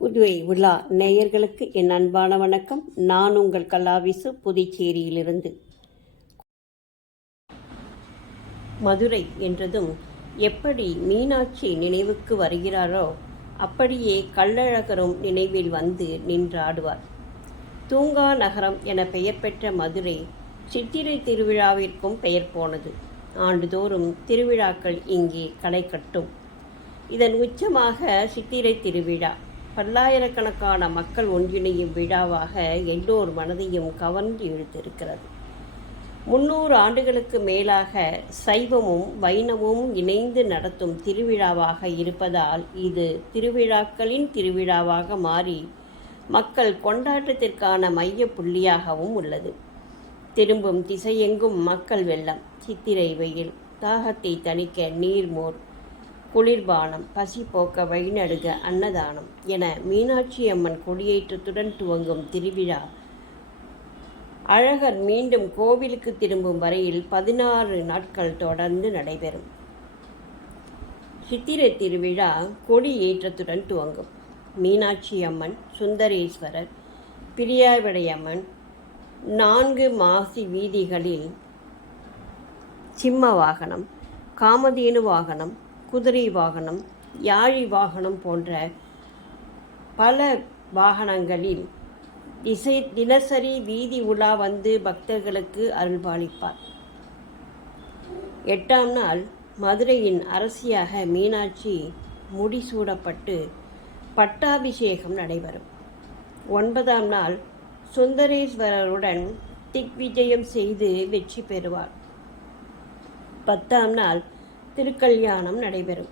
புதுவை உலா நேயர்களுக்கு என் அன்பான வணக்கம். நான் உங்கள் கலாவிசு, புதுச்சேரியிலிருந்து. மதுரை என்றதும் எப்படி மீனாட்சி நினைவுக்கு வருகிறாரோ அப்படியே கள்ளழகரும் நினைவில் வந்து நின்றாடுவார். தூங்கா நகரம் என பெயர் பெற்ற மதுரை சித்திரை திருவிழாவிற்கும் பெயர் போனது. ஆண்டுதோறும் திருவிழாக்கள் இங்கே களை கட்டும். இதன் உச்சமாக சித்திரை திருவிழா. பல்லாயிரக்கணக்கான மக்கள் ஒன்றிணையும் விழாவாக எல்லோர் மனதையும் கவர்ந்து இழுத்திருக்கிறது. 300 ஆண்டுகளுக்கு மேலாக சைவமும் வைணவமும் இணைந்து நடத்தும் திருவிழாவாக இருப்பதால் இது திருவிழாக்களின் திருவிழாவாக மாறி மக்கள் கொண்டாட்டத்திற்கான மைய புள்ளியாகவும் உள்ளது. திரும்பும் திசையெங்கும் மக்கள் வெள்ளம், சித்திரை வெயில், தாகத்தை தணிக்க நீர்மோர், குளிர்பானம், பசி போக்க வழிநடுக அன்னதானம் என மீனாட்சி அம்மன் கொடியேற்றத்துடன் துவங்கும் திருவிழா அழகர் மீண்டும் கோவிலுக்கு திரும்பும் வரையில் 16 நாட்கள் தொடர்ந்து நடைபெறும். சித்திரை திருவிழா கொடி ஏற்றத்துடன் துவங்கும். மீனாட்சி அம்மன், சுந்தரேஸ்வரர், பிரியாவிடையம்மன் 4 மாசி வீதிகளில் சிம்ம வாகனம், காமதேனு வாகனம், குதிரை வாகனம், யாழி வாகனம் போன்ற பல வாகனங்களில் தினசரி வீதி உலா வந்து பக்தர்களுக்கு அருள்பாலிப்பார். 8ஆம் நாள் மதுரையின் அரசியாக மீனாட்சி முடிசூடப்பட்டு பட்டாபிஷேகம் நடைபெறும். 9ஆம் நாள் சுந்தரேஸ்வரருடன் திக்விஜயம் செய்து வெற்றி பெறுவார். 10ஆம் நாள் திருக்கல்யாணம் நடைபெறும்.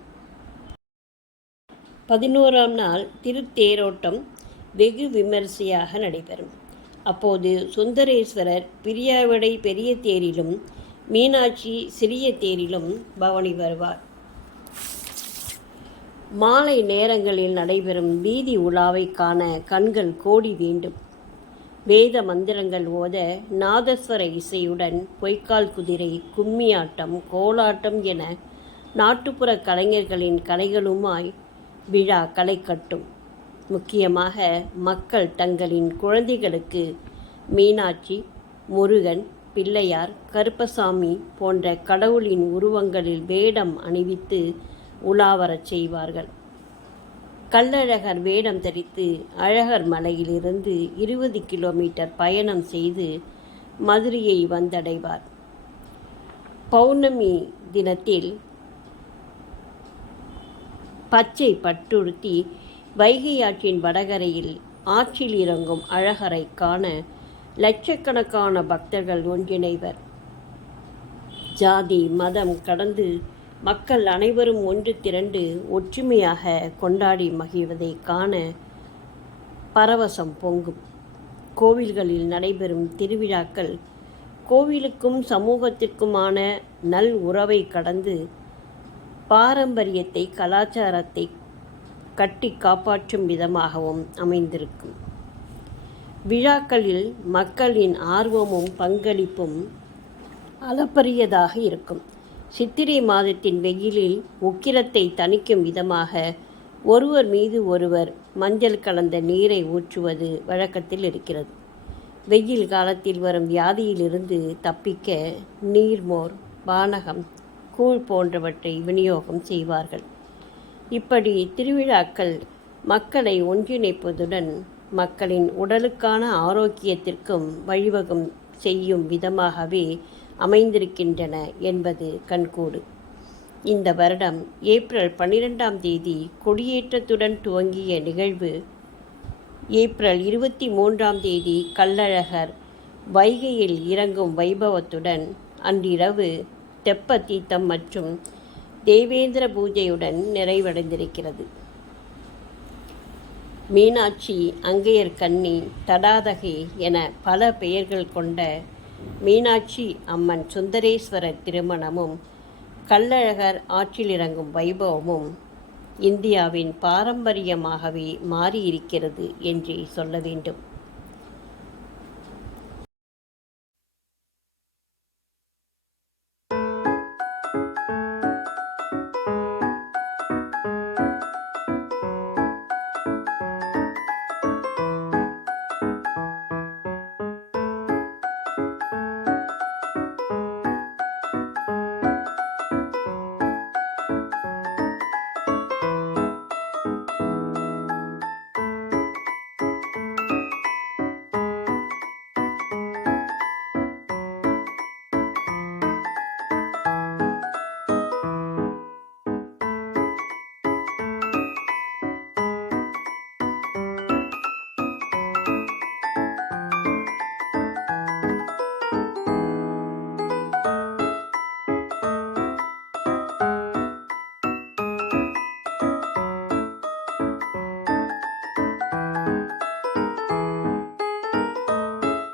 11ஆம் நாள் திருத்தேரோட்டம் வெகு விமரிசையாக நடைபெறும். அப்போது சுந்தரேஸ்வரர் பிரியாவிடை பெரிய தேரிலும் மீனாட்சி சிறிய தேரிலும் பவனி வருவார். மாலை நேரங்களில் நடைபெறும் வீதி உலாவை காண கண்கள் கோடி வேண்டும். வேத மந்திரங்கள் ஓத நாதஸ்வர இசையுடன் பொய்க்கால் குதிரை, கும்மியாட்டம், கோலாட்டம் என நாட்டுப்புற கலைஞர்களின் கலைகளுமாய் விழா களை கட்டும். முக்கியமாக மக்கள் தங்களின் குழந்தைகளுக்கு மீனாட்சி, முருகன், பிள்ளையார், கருப்பசாமி போன்ற கடவுளின் உருவங்களில் வேடம் அணிவித்து உலாவரச் செய்வார்கள். கள்ளழகர் வேடம் தரித்து அழகர் மலையிலிருந்து 20 கிலோமீட்டர் பயணம் செய்து மதுரையை வந்தடைவார். பௌர்ணமி தினத்தில் பச்சை பட்டுடுத்தி வைகை ஆற்றின் வடகரையில் ஆற்றில் இறங்கும் அழகரை காண லட்சக்கணக்கான பக்தர்கள் ஒன்றிணைவர். ஜாதி மதம் கடந்து மக்கள் அனைவரும் ஒன்று திரண்டு ஒற்றுமையாக கொண்டாடி மகிழ்வதை காண பரவசம் பொங்கும். கோவில்களில் நடைபெறும் திருவிழாக்கள் கோவிலுக்கும் சமூகத்திற்குமான நல் உறவை கடந்து பாரம்பரியத்தை, கலாச்சாரத்தை கட்டி காப்பாற்றும் விதமாகவும் அமைந்திருக்கும். விழாக்களில் மக்களின் ஆர்வமும் பங்களிப்பும் அளப்பரியதாக இருக்கும். சித்திரை மாதத்தின் வெயிலில் உக்கிரத்தை தணிக்கும் விதமாக ஒருவர் மீது ஒருவர் மஞ்சள் கலந்த நீரை ஊற்றுவது வழக்கத்தில் இருக்கிறது. வெயில் காலத்தில் வரும் வியாதியிலிருந்து தப்பிக்க நீர்மோர், பானகம், கூழ் போன்றவற்றை விநியோகம் செய்வார்கள். இப்படி திருவிழாக்கள் மக்களை ஒன்றிணைப்பதுடன் மக்களின் உடலுக்கான ஆரோக்கியத்திற்கும் வழிவகம் செய்யும் விதமாகவே அமைந்திருக்கின்றன என்பது கண்கூடு. இந்த வருடம் ஏப்ரல் 12ஆம் தேதி கொடியேற்றத்துடன் துவங்கிய நிகழ்வு ஏப்ரல் 23ஆம் தேதி கள்ளழகர் வைகையில் இறங்கும் வைபவத்துடன் அன்றிரவு தெப்ப தீர்த்தம் மற்றும் தேவேந்திர பூஜையுடன் நிறைவடைந்திருக்கிறது. மீனாட்சி, அங்கையர் கன்னி, தடாதகை என பல பெயர்கள் கொண்ட மீனாட்சி அம்மன் சுந்தரேஸ்வரர் திருமணமும் கள்ளழகர் ஆற்றில் இறங்கும் வைபவமும் இந்தியாவின் பாரம்பரியமாகவே மாறியிருக்கிறது என்றே சொல்ல வேண்டும்.